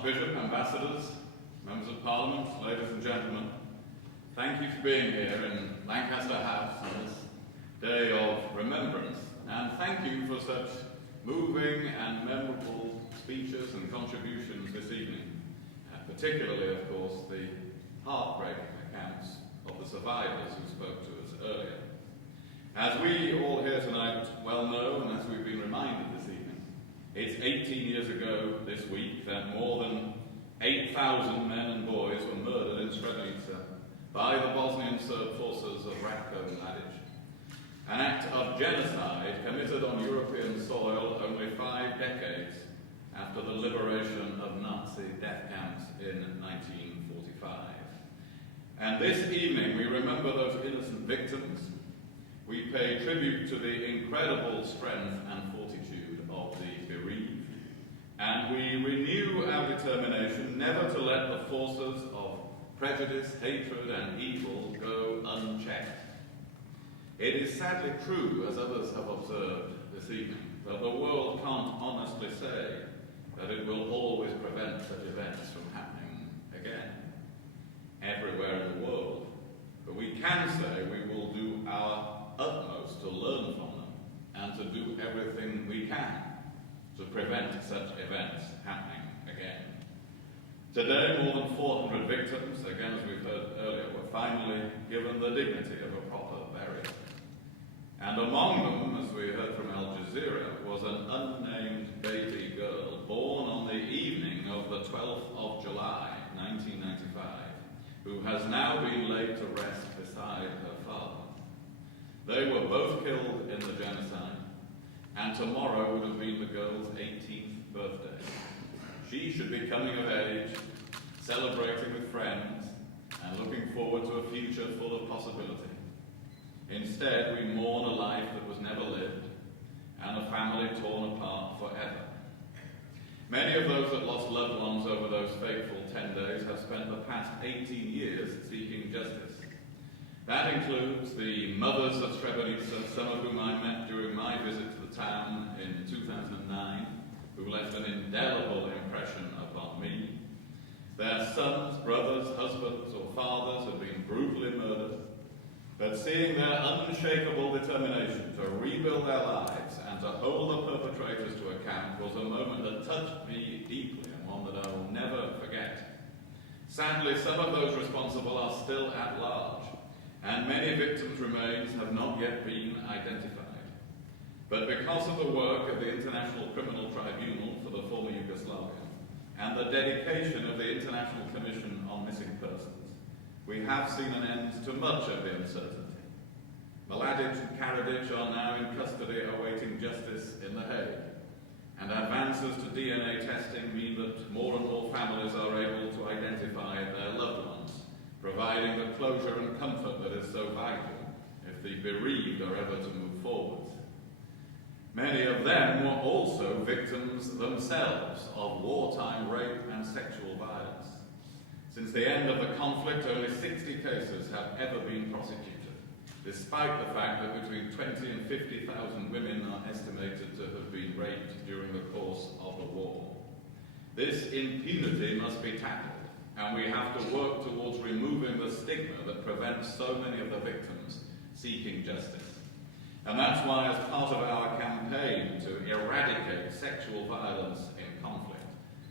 Archbishop, ambassadors, members of Parliament, ladies and gentlemen, thank you for being here in Lancaster House on this day of remembrance, and thank you for such moving and memorable speeches and contributions this evening, particularly, of course, the heartbreaking accounts of the survivors who spoke to us earlier. As we all here tonight well know, and as we've been reminded this evening, it's 18 years ago this week that more than 8,000 men and boys were murdered in Srebrenica by the Bosnian Serb forces of Ratko Mladic. An act of genocide committed on European soil only 5 decades after the liberation of Nazi death camps in 1945. And this evening we remember those innocent victims. We pay tribute to the incredible strength and fortitude of the bereaved, and we renew our determination never to let the forces of prejudice, hatred, and evil go unchecked. It is sadly true, as others have observed this evening, that the world can't honestly say that it will always prevent such events from happening again, everywhere in the world. But we can say we will do our utmost to learn from them and to do everything we can to prevent such events happening again. Today, more than 400 victims, again as we've heard earlier, were finally given the dignity of a proper burial. And among them, as we heard from Al Jazeera, was an unnamed baby girl born on the evening of the 12th of July, 1995, who has now been laid to rest beside her father. They were both killed in the genocide, and tomorrow would have been the girl's 18th birthday. She should be coming of age, celebrating with friends, and looking forward to a future full of possibility. Instead, we mourn a life that was never lived, and a family torn apart forever. Many of those that lost loved ones over those fateful 10 days have spent the past 18 years seeking justice. That includes the mothers of Srebrenica, some of whom I met during my visit to the town in 2009, who left an indelible impression upon me. Their sons, brothers, husbands, or fathers had been brutally murdered, but seeing their unshakable determination to rebuild their lives and to hold the perpetrators to account was a moment that touched me deeply and one that I will never forget. Sadly, some of those responsible are still at large, and many victims' remains have not yet been identified. But because of the work of the International Criminal Tribunal for the former Yugoslavia and the dedication of the International Commission on Missing Persons, we have seen an end to much of the uncertainty. Mladic and Karadzic are now in custody awaiting justice in The Hague, and advances to DNA testing mean that more and more families are able to identify their loved ones, providing the closure and comfort that is so vital if the bereaved are ever to move forward. Many of them were also victims themselves of wartime rape and sexual violence. Since the end of the conflict, only 60 cases have ever been prosecuted, despite the fact that between 20 and 50,000 women are estimated to have been raped during the course of the war. This impunity must be tackled, and we have to work towards removing the stigma that prevents so many of the victims seeking justice. And that's why, as part of our campaign to eradicate sexual violence in conflict,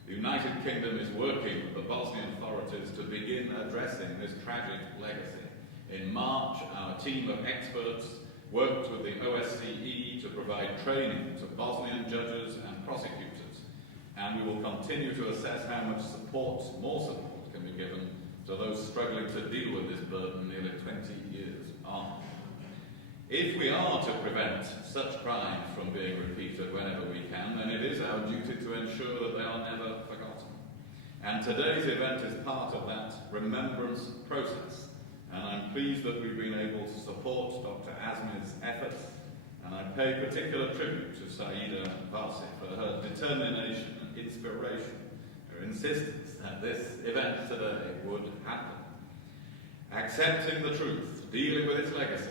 the United Kingdom is working with the Bosnian authorities to begin addressing this tragic legacy. In March, our team of experts worked with the OSCE to provide training to Bosnian judges and prosecutors, and we will continue to assess how much more support can be given to those struggling to deal with this burden nearly 20 years on. If we are to prevent such crimes from being repeated whenever we can, then it is our duty to ensure that they are never forgotten. And today's event is part of that remembrance process, and I'm pleased that we've been able to support Dr. Azmi's efforts, and I pay particular tribute to Saida Varsi for her determination and inspiration, her insistence that this event today would happen. Accepting the truth, dealing with its legacy,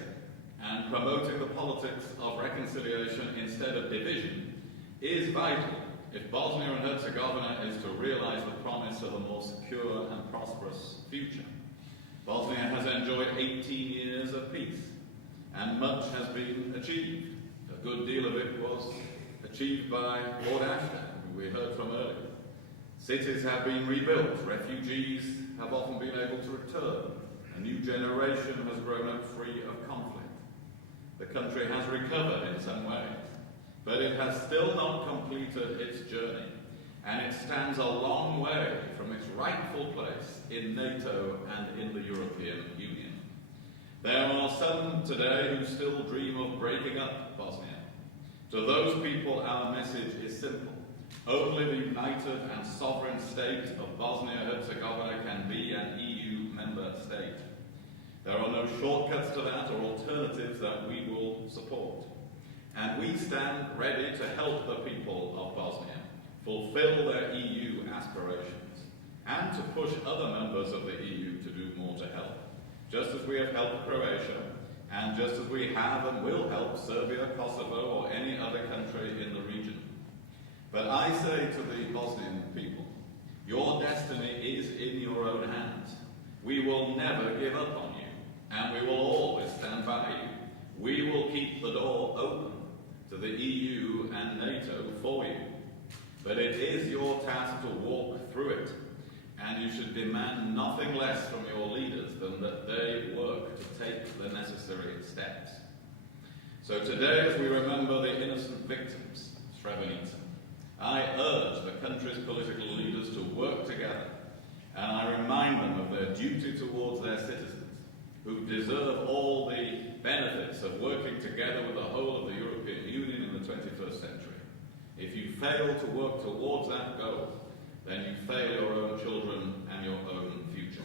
and promoting the politics of reconciliation instead of division is vital if Bosnia and Herzegovina is to realize the promise of a more secure and prosperous future. Bosnia has enjoyed 18 years of peace, and much has been achieved. A good deal of it was achieved by Lord Ashton, who we heard from earlier. Cities have been rebuilt, refugees have often been able to return, a new generation has grown up free of conflict. The country has recovered in some ways, but it has still not completed its journey, and it stands a long way from its rightful place in NATO and in the European Union. There are some today who still dream of breaking up Bosnia. To those people, our message is simple. Only the united and sovereign state of Bosnia-Herzegovina can be an EU member state. There are no shortcuts to that or alternatives that we will support. And we stand ready to help the people of Bosnia fulfill their EU aspirations and to push other members of the EU to do more to help, just as we have helped Croatia and just as we have and will help Serbia, Kosovo, or any other country in the region. But I say to the Bosnian people, your destiny is in your own hands. We will never give up on you, and we will always stand by you. We will keep the door open to the EU and NATO for you. But it is your task to walk through it, and you should demand nothing less from your leaders than that they work to take the necessary steps. So today, as we remember the innocent victims of Srebrenica, I urge the country's political leaders to work together, and I remind them of their duty towards their citizens, who deserve all the benefits of working together with the whole of the European Union in the 21st century. If you fail to work towards that goal, then you fail your own children and your own future.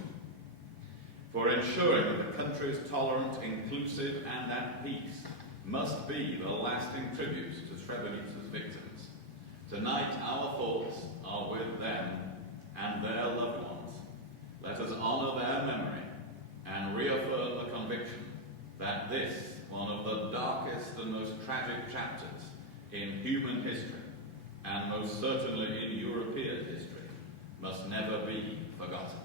For ensuring that the country is tolerant, inclusive, and at peace must be the lasting tribute to Srebrenica's victims. Tonight, our thoughts are with them and their loved ones. Let us honour their memory and reaffirm the conviction that this, one of the darkest and most tragic chapters in human history, and most certainly in European history, must never be forgotten.